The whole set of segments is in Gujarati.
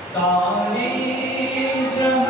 सारे जहां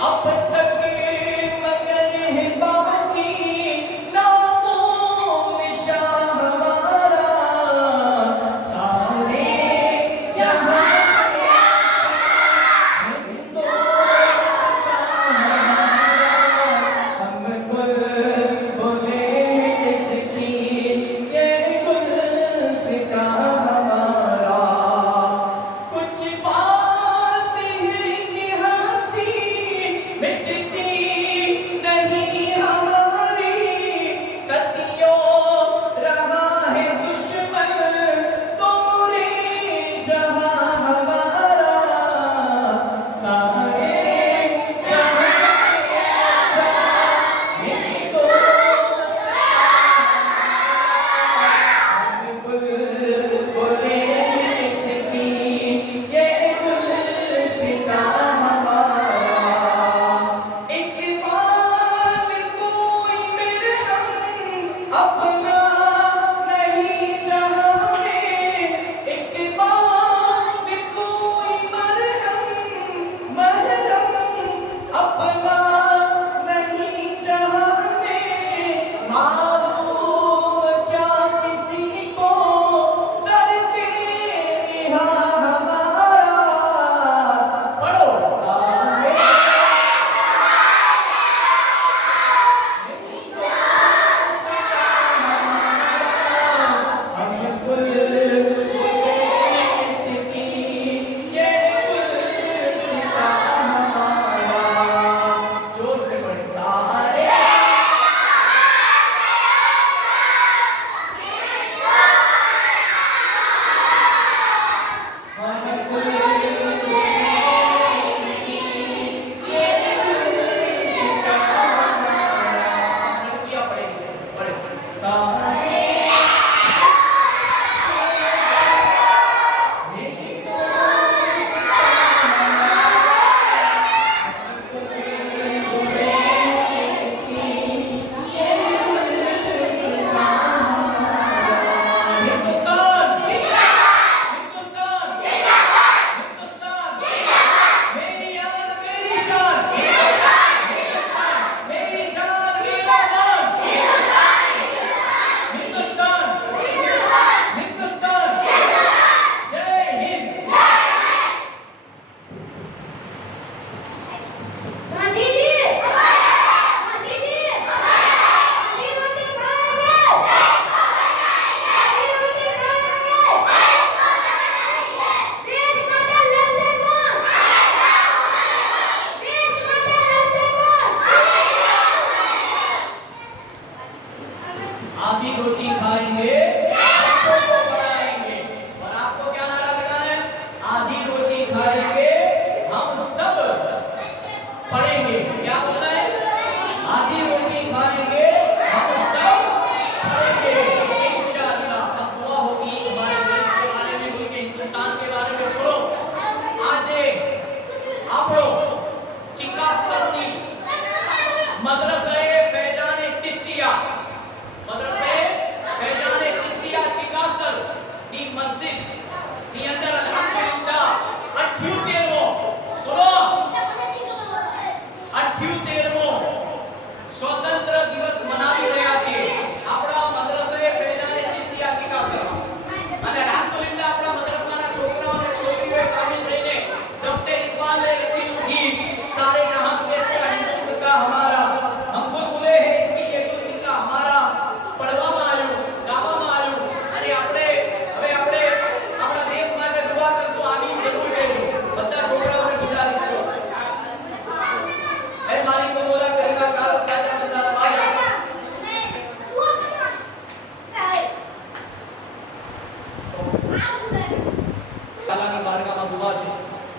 앞에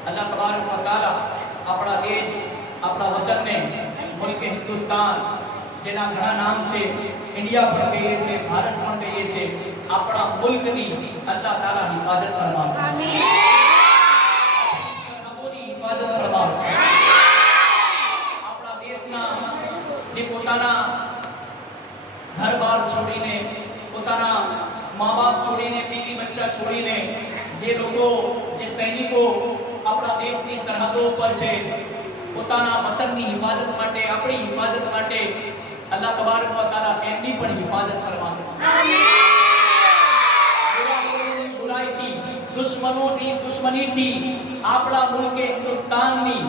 છે અલ્લાહ તબારક વ તાલા આપણા દેશ આપણા વતનને મુલ્ક હિન્દુસ્તાન જેના ઘણા નામ છે ઇન્ડિયા પણ કહીએ છીએ ભારત પણ કહીએ છીએ આપણા મુલ્કની અલ્લાહ તાલા હિફાજત ફરમાવે સરહદોની હિફાજત ફરમાવે આપણા દેશના જે પોતાના ઘર-બાર છોડીને પોતાના મા-બાપ છોડીને બીવી બચ્ચા છોડીને જે લોકો જે સૈનિકો આપણા દેશની સરહદો પર છે પોતાના વતનની હિફાજત માટે આપણી હિફાજત માટે અલ્લાહ તબારક વ તાલા એમની પણ હિફાજત ફરમાવે બુરા લોકોની બુરાઈથી દુશ્મનોની દુશ્મનીથી આપણા મુલ્કે હિન્દુસ્તાનની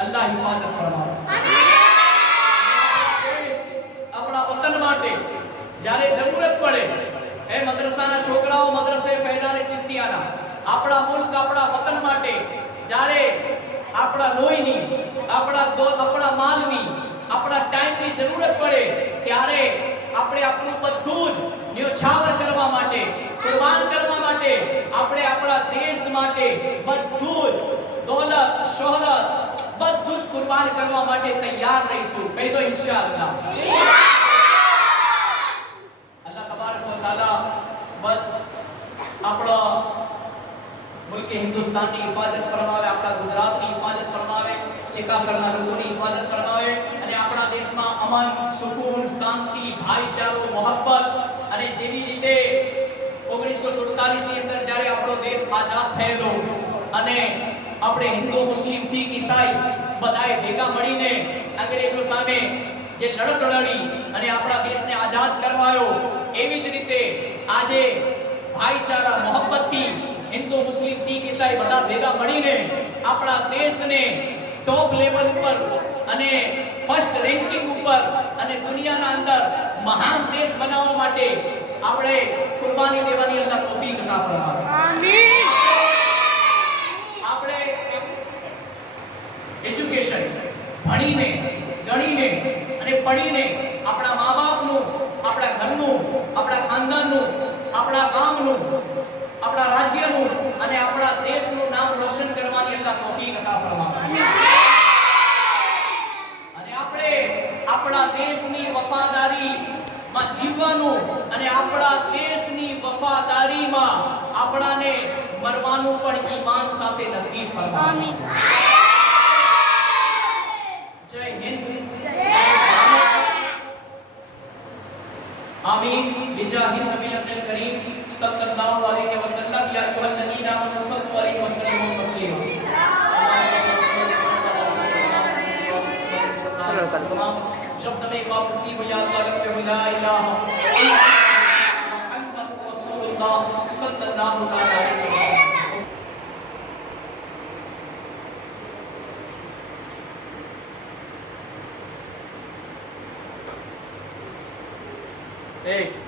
અલ્લાહ હિફાજત ફરમાવે દેશ, આપણા વતન માટે જ્યારે જરૂરત પડે એ મદ્રસાના છોકરાઓ મદ્રસે ફૈદાને ચિસ્તિયાના આપણા મુલ્ક આપણા વતન માટે જ્યારે આપણા લોહીની આપણા આપણા માલની આપણા ટાઈમની જરૂરત પડે ત્યારે આપણે આપણું બધું જ ન્યોછાવર કરવા માટે કુરબાન કરવા માટે આપણે આપણા દેશ માટે બધું જ દોલત શોહરત બધું જ કુરબાન કરવા માટે તૈયાર રહીશું. કહી દો ઇન્શાઅલ્લાહ. અલ્લાહ તબારક વ તાલા બસ આપણો મુલ્કે હિન્દુસ્તાનની હિફાજત ફરમાવે આપણા ગુજરાતની હિફાજત ફરમાવે ચિકાસરના લોકોની હિફાજત ફરમાવે અને આપણા દેશમાં અમન સુકૂન શાંતિ ભાઈચારો મોહબ્બત અને જેવી રીતે 1947 ની અંદર જ્યારે આપણો દેશ આઝાદ થયેલો અને આપણે હિન્દુ, મુસ્લિમ, શીખ, ઈસાઈ બધાએ ભેગા મળીને અંગ્રેજો સામે જે લડત લડી અને આપણા દેશને આઝાદ કરવાયો, એવી જ રીતે આજે ભાઈચારા, મોહબ્બતથી હિન્દુ મુસ્લિમ શીખ ઈસાઈ બધા ભેગા મળીને આપણા દેશને ટોપ લેવલ ઉપર અને ફર્સ્ટ રેન્કિંગ ઉપર અને દુનિયાના અંદર મહાન દેશ બનાવવા માટે આપણે કુરબાની દેવાની અલ્લાહ તૌફીક અતા ફરમાવે. આપણે એજ્યુકેશન ભણીને ગણીને અને પડીને આપણા મા બાપનું આપણા ઘરનું આપણા ખાનદાનનું આપણા ગામનું આપણા રાજ્યનું અને આપણા દેશનું નામ રોશન કરવાની અલ્લાહ તોફીક અતા ફરમાવે. અને આપણે આપણા દેશની વફાદારીમાં જીવવાનું અને આપણા દેશની વફાદારીમાં આપણાને મરવાનું પણ ઈમાન સાથે નસીબ ફરમાવે. જય آمین۔ بجاہ نبی عبدال کریم صلی اللہ علیہ وسلم یا ایوہ الذین آمنوا صلی اللہ علیہ وسلم و تسلیم جب نبی واپسی ہو یا اللہ رب لا الہ محمد رسول اللہ صلی اللہ علیہ وسلم Ei,